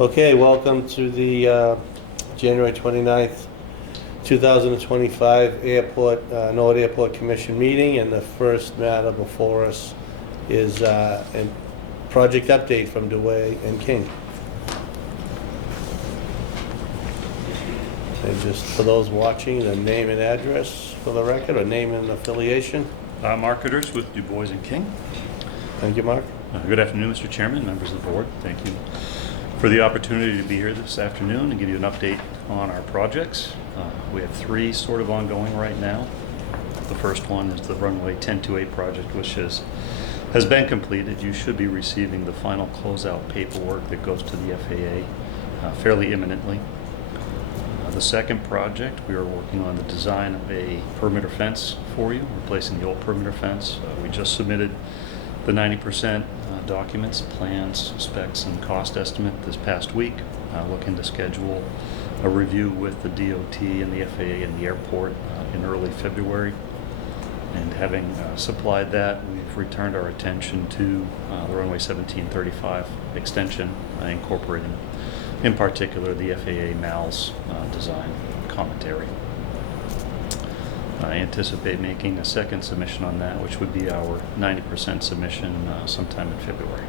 Okay, welcome to the January 29th, 2025 Norwood Airport Commission meeting, and the first matter before us is a project update from DeWay and King. And just for those watching, the name and address for the record, or name and affiliation. Mark Udders with Du Bois and King. Thank you, Mark. Good afternoon, Mr. Chairman, members of the board. Thank you for the opportunity to be here this afternoon and give you an update on our projects. We have three sort of ongoing right now. The first one is the runway 1028 project, which has been completed. You should be receiving the final closeout paperwork that goes to the FAA fairly imminently. The second project, we are working on the design of a perimeter fence for you, replacing the old perimeter fence. We just submitted the 90% documents, plans, specs, and cost estimate this past week. Looking to schedule a review with the DOT and the FAA and the airport in early February. And having supplied that, we've returned our attention to the runway 1735 extension, incorporating in particular the FAA MALS design commentary. I anticipate making a second submission on that, which would be our 90% submission sometime in February.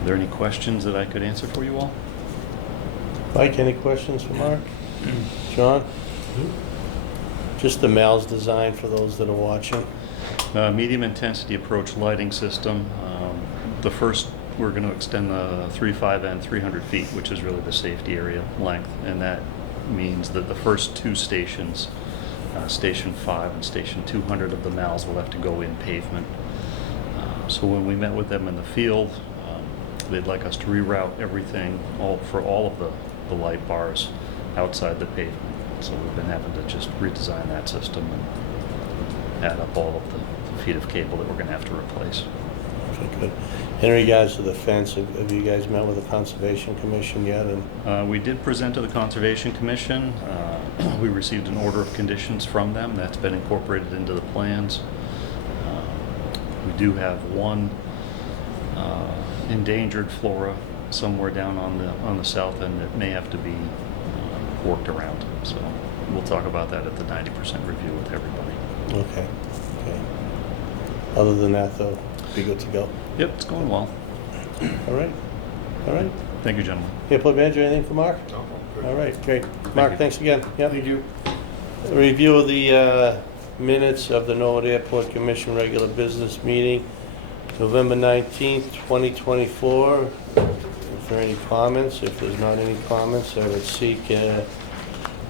Are there any questions that I could answer for you all? Mike, any questions for Mark? John? Just the MALS design for those that are watching. Medium intensity approach lighting system. The first, we're going to extend the 3.5 and 300 feet, which is really the safety area length, and that means that the first two stations, Station 5 and Station 200 of the MALS, will have to go in pavement. So when we met with them in the field, they'd like us to reroute everything for all of the light bars outside the pavement. So we've been having to just redesign that system and add up all of the feet of cable that we're going to have to replace. Okay, good. In regards to the fence, have you guys met with the Conservation Commission yet? And we did present to the Conservation Commission. We received an order of conditions from them that's been incorporated into the plans. We do have one endangered flora somewhere down on the south end that may have to be worked around. So we'll talk about that at the 90% review with everybody. Okay. Other than that, though, be good to go. Yep, it's going well. All right. Thank you, gentlemen. Airport manager, anything for Mark? No, good. All right, great. Mark, you. thanks again. Yep. Thank you. A review of the minutes of the Norwood Airport Commission regular business meeting, November 19th, 2024. Is there any comments? If there's not any comments, I would seek a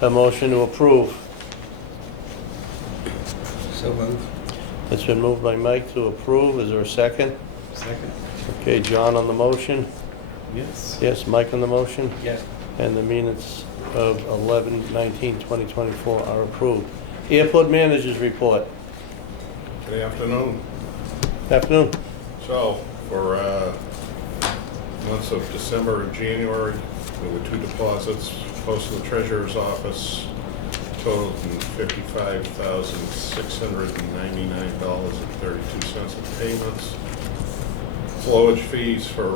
motion to approve. So moved. It's been moved by Mike to approve. Is there a second? Second. Okay, John on the motion. Yes. Yes, Mike on the motion. Yes. And the minutes of 11/19/2024 are approved. Airport managers report. Good afternoon. Afternoon. So, for months of December and January, there were two deposits, posted in the treasurer's office, totaling $55,699.32 in payments. Flowage fees for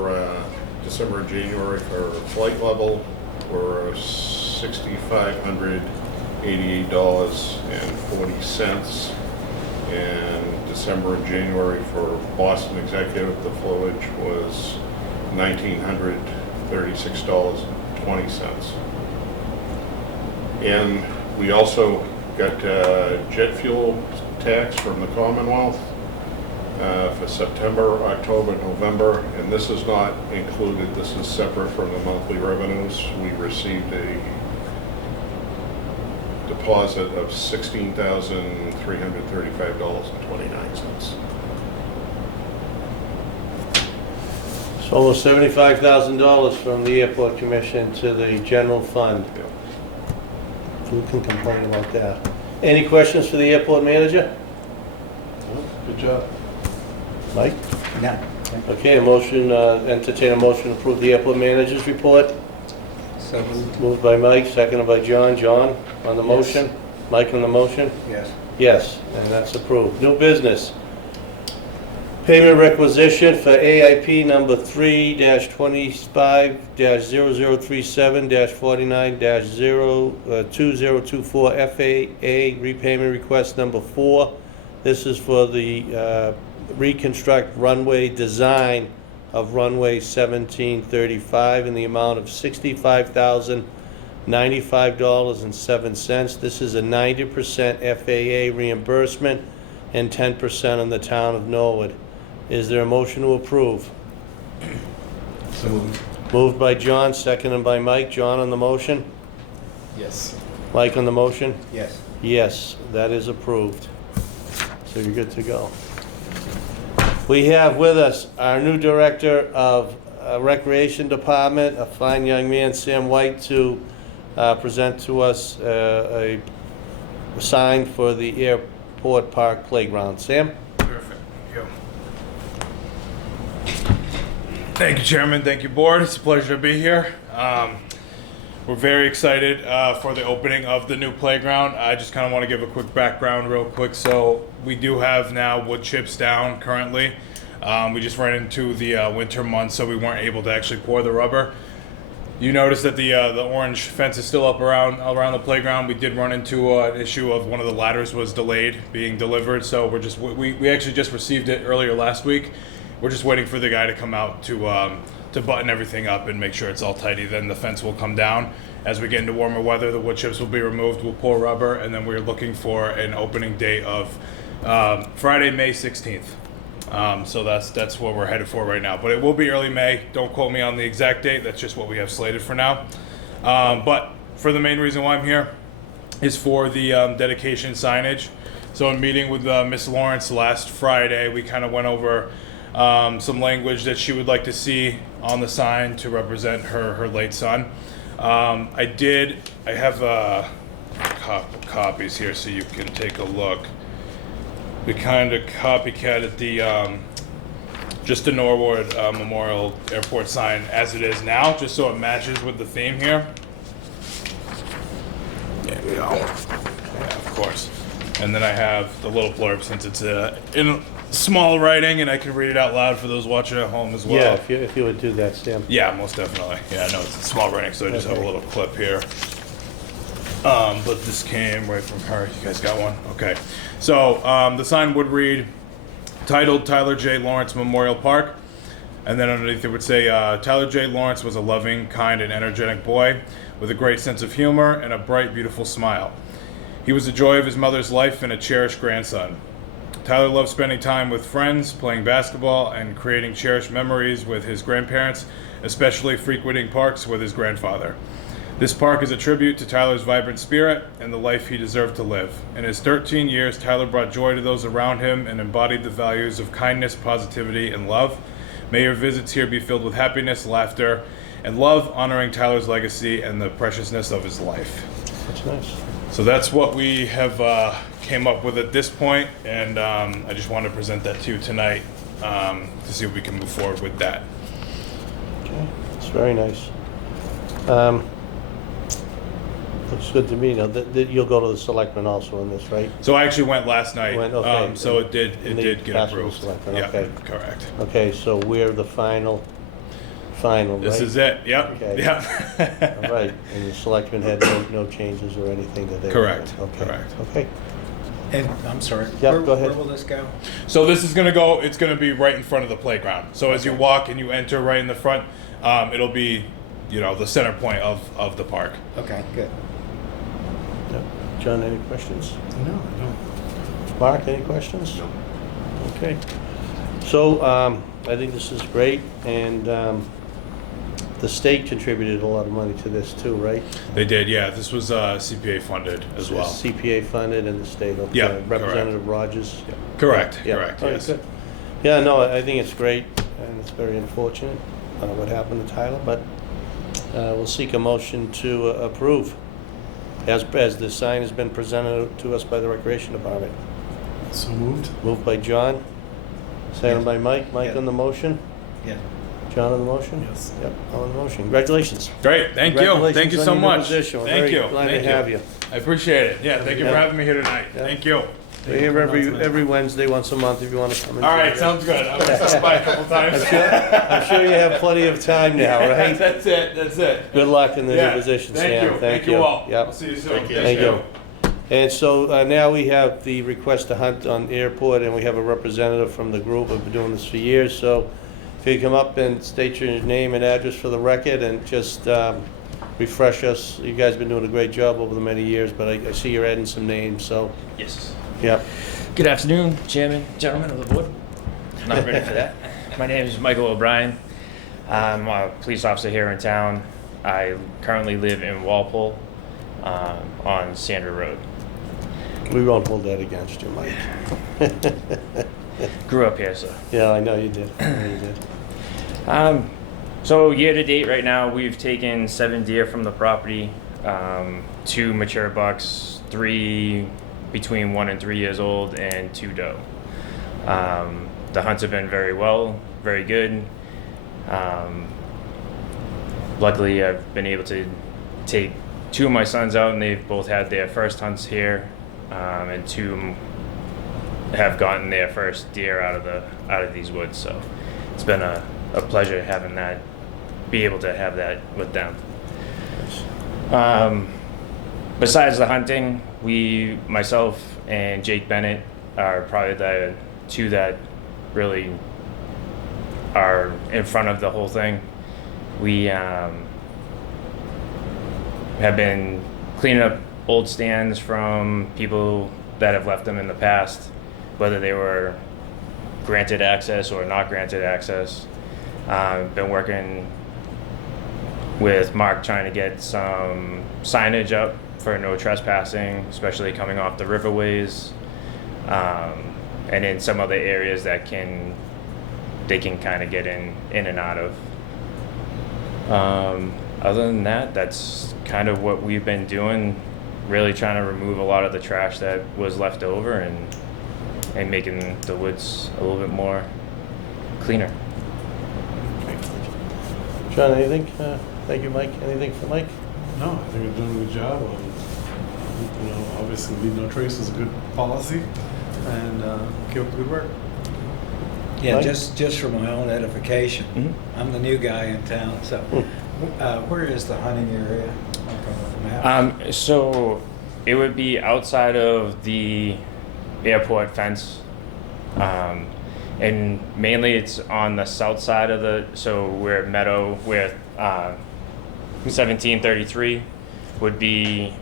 December and January for flight level were $6,588.40. And December and January for Boston Executive, the flowage was $1,936.20. And we also got jet fuel tax from the Commonwealth for September, October, November, and this is not included. This is separate from the monthly revenues. We received a deposit of $16,335.29. So almost $75,000 from the Airport Commission to the general fund. Who can complain about that? Any questions for the airport manager? Good job. Mike? No. Okay, a motion, entertain a motion to approve the airport manager's report. So moved. Moved by Mike, seconded by John. John, on the Yes. motion? Mike on the motion? Yes. Yes, and that's approved. New business. Payment requisition for AIP number 3-25-0037-49-2024 FAA repayment request number 4. This is for the reconstruct runway design of runway 1735 in the amount of $65,095.07. This is a 90% FAA reimbursement and 10% on the town of Norwood. Is there a motion to approve? So moved. Moved by John, seconded by Mike. John on the motion? Yes. Mike on the motion? Yes. Yes, that is approved. So you're good to go. We have with us our new Director of Recreation Department, a fine young man, Sam White, to present to us a sign for the Airport Park Playground. Sam? Perfect. Thank you. Thank you, Chairman. Thank you, Board. It's a pleasure to be here. We're very excited for the opening of the new playground. I just kind of want to give a quick background real quick. So we do have now wood chips down currently. We just ran into the winter months, so we weren't able to actually pour the rubber. You notice that the orange fence is still up around the playground. We did run into an issue of one of the ladders was delayed being delivered, so we actually just received it earlier last week. We're just waiting for the guy to come out to button everything up and make sure it's all tidy. Then the fence will come down. As we get into warmer weather, the wood chips will be removed. We'll pour rubber, and then we're looking for an opening date of Friday, May 16th. So that's what we're headed for right now. But it will be early May. Don't quote me on the exact date. That's just what we have slated for now. But for the main reason why I'm here is for the dedication signage. So in meeting with Miss Lawrence last Friday, we kind of went over some language that she would like to see on the sign to represent her late son. I have copies here so you can take a look. We kind of copycatted the just the Norwood Memorial Airport sign as it is now, just so it matches with the theme here. There we go. Yeah, of course. And then I have the little blurb since it's in small writing and I can read it out loud for those watching at home as well. Yeah, if you would do that, Sam. Yeah, most definitely. Yeah, I know it's small writing, so I just have a Okay. little clip here. But this came right from her. You guys got one? Okay. So the sign would read, titled Tyler J. Lawrence Memorial Park. And then underneath it would say, Tyler J. Lawrence was a loving, kind, and energetic boy with a great sense of humor and a bright, beautiful smile. He was the joy of his mother's life and a cherished grandson. Tyler loved spending time with friends, playing basketball, and creating cherished memories with his grandparents, especially frequenting parks with his grandfather. This park is a tribute to Tyler's vibrant spirit and the life he deserved to live. In his 13 years, Tyler brought joy to those around him and embodied the values of kindness, positivity, and love. May your visits here be filled with happiness, laughter, and love, honoring Tyler's legacy and the preciousness of his life. That's nice. So that's what we have came up with at this point, and I just wanted to present that to you tonight to see if we can move forward with that. Okay, it's very nice. Looks good to me. Now, you'll go to the selectmen also on this, right? So I actually went last night, Went, okay. so it did And they get passed with the approved. selectmen, Yeah, okay. correct. Okay, so we're the final, right? This is it. Yep. Okay. Yep. All right, and the selectmen had no changes or anything that they... Correct, Okay. correct. Okay, And I'm sorry. Yeah, where, go ahead. Where will this go? So this is gonna go. It's gonna be right in front of the playground. So as you walk and you enter right in the front, it'll be, the center point of the park. Okay, good. Yep. John, any questions? No. Mark, any questions? No. Okay. So, I think this is great, and the state contributed a lot of money to this too, right? They did. Yeah. This was CPA funded as well. CPA funded and the state, okay. Yeah, correct. Representative Rogers? Correct. Yeah. Correct. All right, Yes. good. Yeah, no, I think it's great, and it's very unfortunate what happened to Tyler, but we'll seek a motion to approve, as the sign has been presented to us by the Recreation Department. So moved. Moved by John, Seconded Yes. by Mike. Mike Yeah. on the motion? Yeah. John on the motion? Yes. Yep, on the motion. Congratulations. Great, thank you. Thank Congratulations you on so your new much. position. We're Thank very you. glad to Thank have you. I appreciate it. Yeah, thank you for Yeah. having me here tonight. Yeah. Thank you. We're here every Wednesday, once a month, if you want to come in. All right, sounds good. I'm gonna stop by a couple times. I'm sure you have plenty of time now, right? That's it. That's it. Good luck in the Yeah. new position, Thank Sam. you. Thank you all. Yep. I'll see you soon. Thank you. Thank you. And so now we have the request to hunt on airport, and we have a representative from the group. We've been doing this for years, so if you come up and state your name and address for the record and just refresh us. You guys have been doing a great job over the many years, but I see you're adding some names, so, Yes. yeah. Good afternoon, Chairman, gentlemen of the board. Not ready for that. My name is Michael O'Brien. I'm a police officer here in town. I currently live in Walpole on Sandra Road. We won't hold that against you, Mike. Grew up here, so. Yeah, I know you did. I know you did. So year to date, right now, we've taken 7 deer from the property, 2 mature bucks, 3 between 1 and 3 years old, and 2 doe. The hunts have been very well, very good. Luckily, I've been able to take 2 of my sons out, and they've both had their first hunts here, and 2 have gotten their first deer out of these woods. So it's been a pleasure having that, be able to have that with them. Besides the hunting, myself and Jake Bennett are probably the 2 that really are in front of the whole thing. We have been cleaning up old stands from people that have left them in the past, whether they were granted access or not granted access. Been working with Mark trying to get some signage up for no trespassing, especially coming off the riverways, and in some other areas that they can kind of get in and out of. Other than that, that's kind of what we've been doing, really trying to remove a lot of the trash that was left over and making the woods a little bit more cleaner. John, anything? Thank you, Mike. Anything for Mike? No, I think we're doing a good job. Obviously, leave no trace is a good policy, and keep up the good work. Yeah, Mike? just for my own edification, Mhm. I'm the new guy in town, so where is the hunting area? Like on the map? So it would be outside of the airport fence, and mainly it's on the south side of so where Meadow, where 1733 would be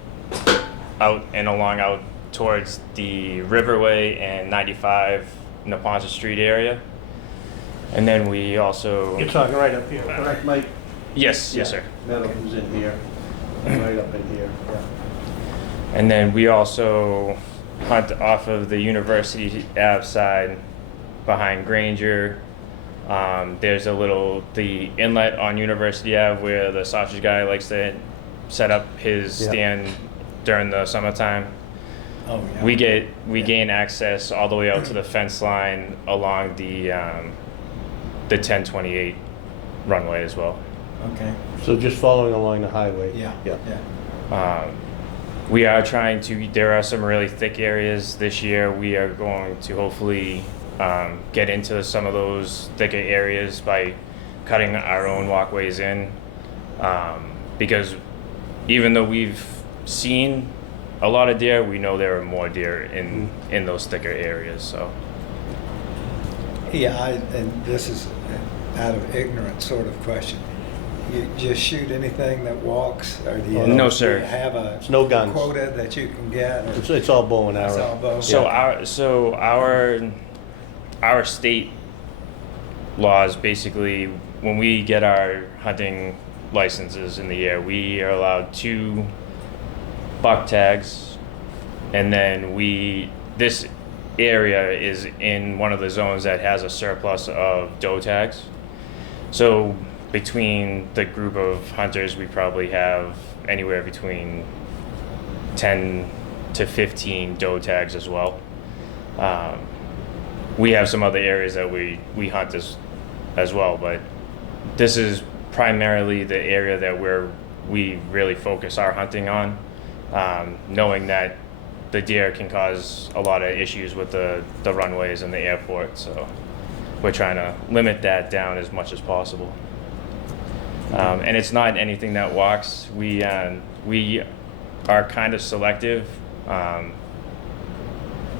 out and along out towards the Riverway and 95 Neponset Street area. And then we also... You're talking right up here, correct, Mike? Yes, sir. Meadow is in here, right up in here, yeah. And then we also hunt off of the University Ave side behind Granger. There's the inlet on University Ave where the sausage guy likes to set up his Yeah. stand during the summertime. Oh, yeah. We gain access all the way out to the fence line along the 1028 runway as well. Okay, So just following along the highway? yeah, Yeah. yeah. We are trying to, there are some really thick areas this year. We are going to hopefully get into some of those thicker areas by cutting our own walkways in. Because even though we've seen a lot of deer, we know there are more deer in those thicker areas. So Yeah, and this is out of ignorance sort of question. You just shoot anything that walks, or do you, No, sir. do you have a It's no guns. quota that you can get? Or It's all bow and it's all arrow. bow? So our state laws basically, when we get our hunting licenses in the year, we are allowed 2 buck tags, and then this area is in one of the zones that has a surplus of doe tags. So between the group of hunters, we probably have anywhere between 10 to 15 doe tags as well. we have some other areas that we hunt as well, but this is primarily the area that we really focus our hunting on, knowing that the deer can cause a lot of issues with the runways and the airport, so we're trying to limit that down as much as possible. And it's not anything that walks. We are kind of selective.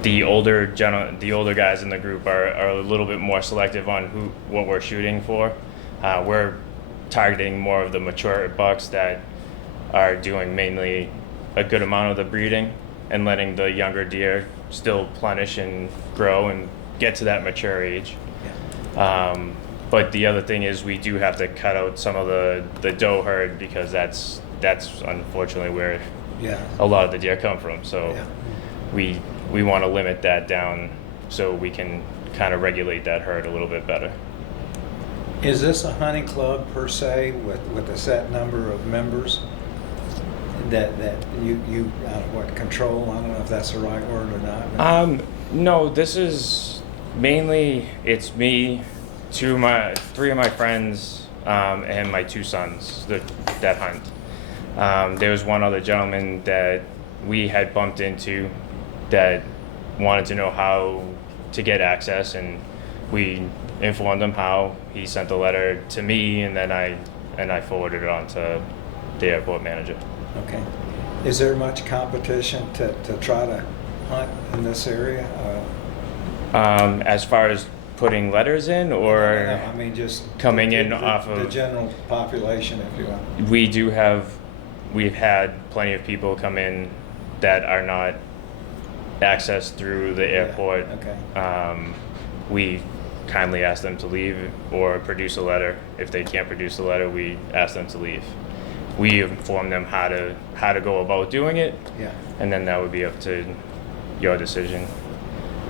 The older guys in the group are a little bit more selective on what we're shooting for. We're targeting more of the mature bucks that are doing mainly a good amount of the breeding and letting the younger deer still plenish and grow and get to that mature age. But the other thing is we do have to cut out some of the doe herd, because that's unfortunately where Yeah. a lot of the deer come from. So Yeah. we want to limit that down so we can kind of regulate that herd a little bit better. Is this a hunting club per se with a set number of members that you control? I don't know if that's the right word or not. No, this is mainly, it's me, three of my friends, and my two sons that hunt. There was one other gentleman that we had bumped into that wanted to know how to get access, and we informed him how. He sent a letter to me, and then I forwarded it on to the airport manager. Okay. Is there much competition to try to hunt in this area? As far as putting letters in, or I mean, just coming in the off of the general population, if you will. we've had plenty of people come in that are not accessed through the airport. Okay. We kindly ask them to leave or produce a letter. If they can't produce a letter, we ask them to leave. We inform them how to go about doing it, Yeah. and then that would be up to your decision.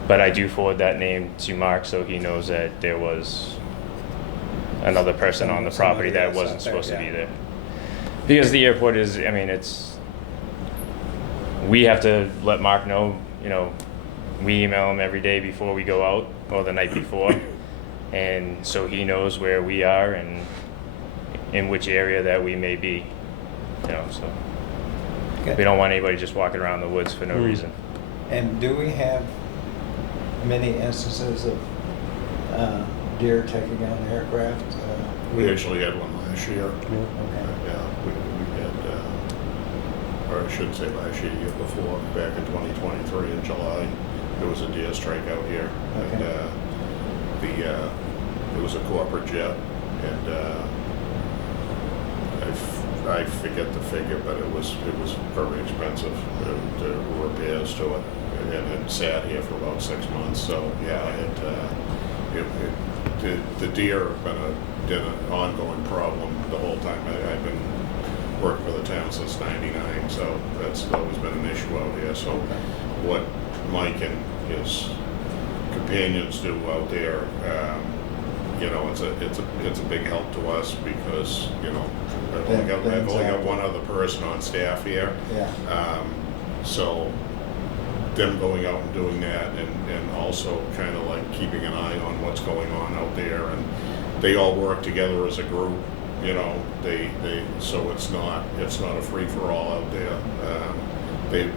But I do forward that name to Mark so he knows that there was another person on the property that Somebody else wasn't out there, supposed to be yeah. there. Because the airport is, I mean, we have to let Mark know, we email him every day before we go out, or the night before, and so he knows where we are and in which area that we may be, so Okay. we don't want anybody just walking around the woods for no reason. And do we have many instances of deer taking on aircraft? We actually had one last year. Okay. Yeah, we had, or I shouldn't say last year, year before, back in 2023 in July, there was a deer strike out here. And Okay. it was a corporate jet, and I forget the figure, but it was very expensive, the repairs to it. And it sat here for about 6 months, so yeah, the deer have been an ongoing problem the whole time. I've been working for the town since '99, so that's always been an issue out here. So what Mike and his companions do out there, it's a big help to us, because I've only got one other person on staff here. Yeah. So them going out and doing that, and also kind of like keeping an eye on what's going on out there, and they all work together as a group. So it's not a free for all out there. They're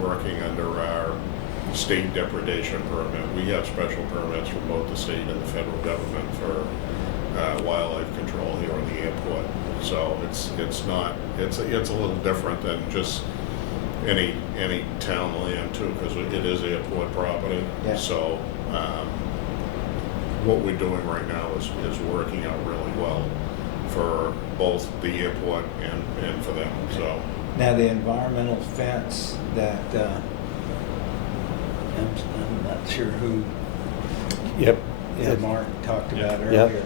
working under our state depredation permit. We have special permits from both the state and the federal government for wildlife control here on the airport. So it's a little different than just any town land too, because it is airport property. Yeah. So what we're doing right now is working out really well for both the airport and for them. So Now, the environmental fence that, I'm not sure who, Yep. Mark talked about Yep. earlier.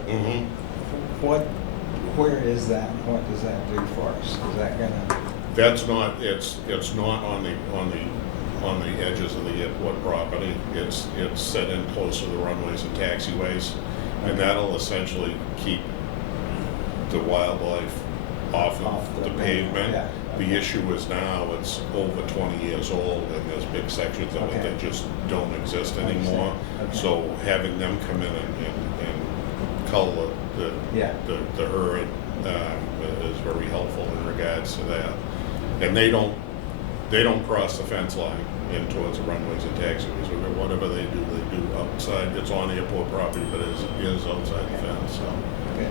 Where is that, and what does that do for us? Is that gonna? that's not, it's not on the edges of the airport property. It's set in close to the runways and taxiways, and that'll essentially keep the wildlife off of the pavement. Yeah. The issue is now it's over 20 years old and there's big sections of it Okay. that just don't exist I see. anymore. Okay. So having them come in and color Yeah. the herd is very helpful in regards to that. And they don't cross the fence line in towards the runways and taxiways. Or whatever they do outside. It's on airport property, but it is outside the fence, so. Okay.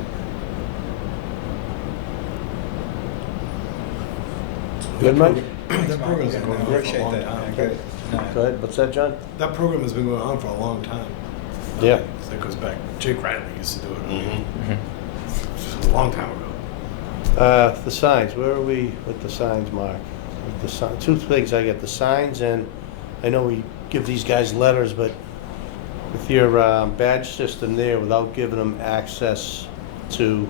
Good, Mike? That program's been going on for a Appreciate long that. time. Good. No. Go ahead, what's that, John? That program has been going on for a long time. Yeah. That goes back, Jake Riley used to do it. Mhm. Just a long time ago. The signs, where are we with the signs, Mark? With the two things I get, the signs, and I know we give these guys letters, but with your badge system there, without giving them access to,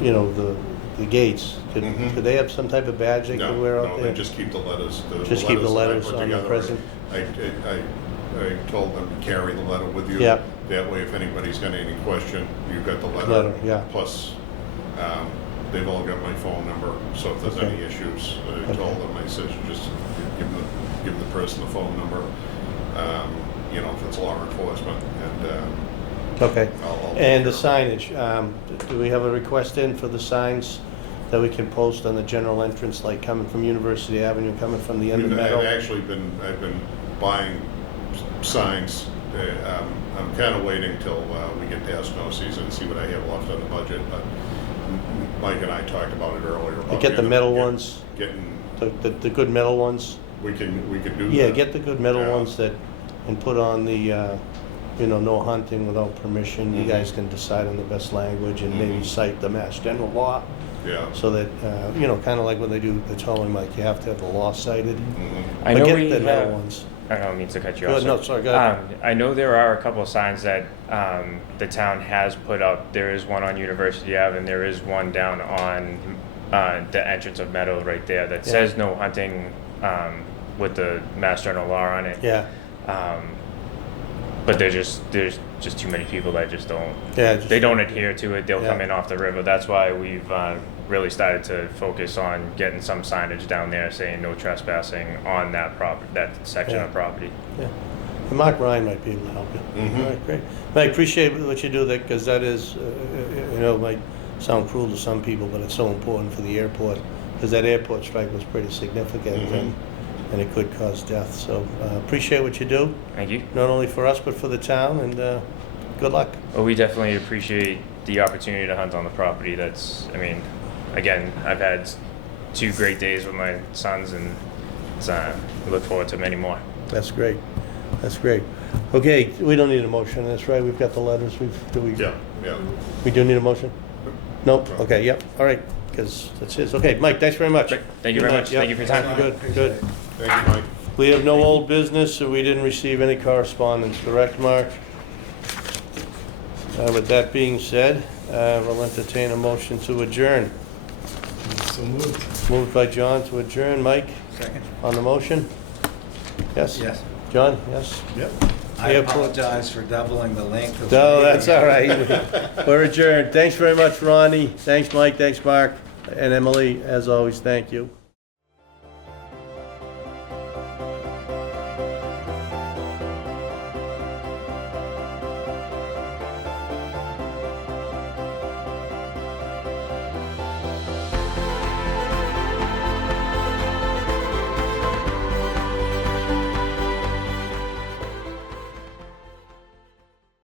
you know, the gates, Mhm. could they have some type of badge they could wear out No, there? they just keep the letters. Just keep the that I letters put on the together. present? I told them to carry the letter with you. Yeah. That way, if anybody's got any question, you've got the letter. Letter, yeah. Plus, they've all got my phone number, so if there's Okay. any issues, I Okay. told them, I said, just give the person the phone number, you know, if it's law enforcement, and Okay. I'll And the take care signage, do we have a request in for the signs that we can post on the general entrance, like coming from University Avenue, coming from the end of Meadow? I've been buying signs. I'm kind of waiting till we get to snow season and see what I have left on the budget, but Mike and I talked about it earlier. About Get the metal ones, Getting, the good metal ones? we can do that. Yeah, get the good metal Yeah. ones that, and put on the, you know, no hunting without permission. You Mhm. guys can decide on the best language and maybe Mhm. cite the Mass General law, Yeah. so that, you know, kind of like when they do the towing, like you have to have the law cited. Mhm. I But know get we the metal have, ones. I don't mean to cut you Go off. ahead, no, sorry, go ahead. I know there are a couple of signs that the town has put up. There is one on University Ave, and there is one down on the entrance of Meadow right there that Yeah. says no hunting with the Mass General law on it. Yeah, But there's just too many people that just don't. yeah. They don't adhere to it. They'll come Yeah. in off the river. That's why we've really started to focus on getting some signage down there saying no trespassing on that that section Yeah. of property. Yeah, and Mark Ryan might be able to help you. Mhm. All right, great. I appreciate what you do there, because that is, you know, might sound cruel to some people, but it's so important for the airport, because that airport strike was pretty significant, Mhm. and it could cause death. So appreciate what you do, Thank you. not only for us, but for the town, and good luck. Well, we definitely appreciate the opportunity to hunt on the property. That's, I mean, again, I've had 2 great days with my sons, and it's, I look forward to many more. That's great. That's great. Okay, we don't need a motion on this, right? We've got the letters. Do we? Yeah, yeah. We do need a motion? No? Okay, yep, all right, because that's his. Okay, Mike, thanks very much. Great. Thank you Good very night, much. yep. Thank you for your time. Good, good. Thank you, Mike. We have no old business, so we didn't receive any correspondence, correct, Mark? With that being said, we'll entertain a motion to adjourn. So moved. Moved by John to adjourn. Mike, Second? on the motion? Yes? Yes. John, yes? Yep. I Yeah, apologize for doubling the length of the No, meeting. that's all right. We're adjourned. Thanks very much, Ronnie. Thanks, Mike. Thanks, Mark. And Emily, as always, thank you.